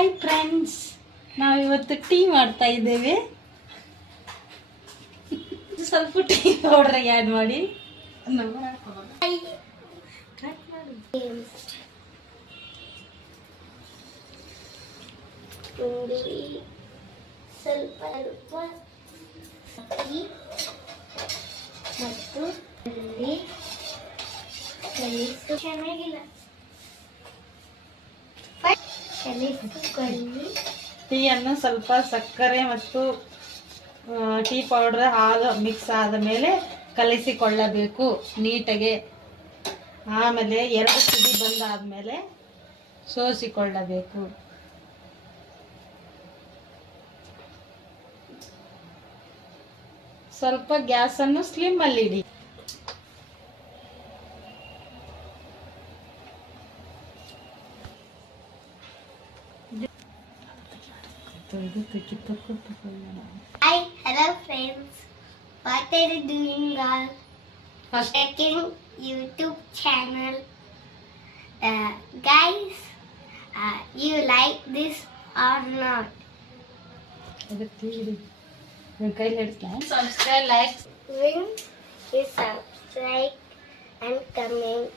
Hi friends, ನಾವಿವತ್ತು tea ಮಾಡ್ತಾ ಇದ್ದೇವೆ. ಸ್ವಲ್ಪ ಟೀ ಪೌಡರ್ ಆ್ಯಡ್ ಮಾಡಿ ಸ್ವಲ್ಪ ಅಕ್ಕಿ ಮತ್ತು ಚೆನ್ನಾಗಿಲ್ಲ ಟೀಯನ್ನು ಸ್ವಲ್ಪ ಸಕ್ಕರೆ ಮತ್ತು ಟೀ ಪೌಡರ್ ಹಾಲು ಮಿಕ್ಸ್ ಆದ ಮೇಲೆ ಕಲಿಸಿಕೊಳ್ಳಬೇಕು ನೀಟಾಗಿ. ಆಮೇಲೆ 2 ಕುದಿ ಬಂದಾದ್ಮೇಲೆ ಸೋಸಿಕೊಳ್ಳಬೇಕು. ಸ್ವಲ್ಪ ಗ್ಯಾಸನ್ನು ಸ್ಲಿಮ್ ಅಲ್ಲಿ ಇಡಿ. Hi, hello friends. What are you doing all? Checking YouTube channel. Guys, you like this or not? Subscribe, like. Ring is subscribe and comment.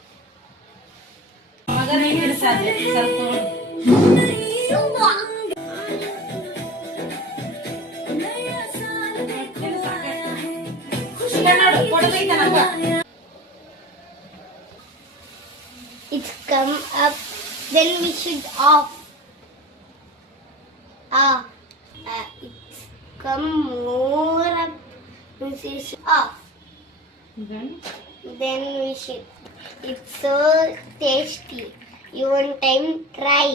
ಮಗನೇ ಹಿಡಿಸಾದೆ ಸ್ವಲ್ಪ It's come up, then we should off. It's come more up, then we should off. Then we should. It's so tasty. You one time try.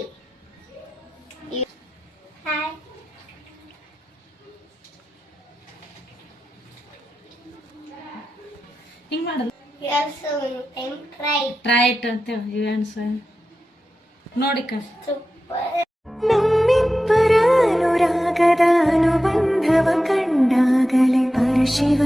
Hi. ಹಿಂಗ್ ಮಾಡಲ್ಲ. You also one time try. Try it ಅಂತ ನೋಡಿ Super. ನಮ್ಮಿಬ್ಬರ ಅನುರಾಗದ ಅನುಬಂಧವ ಕಂಡಾಗಲೇ ಪರಶಿವ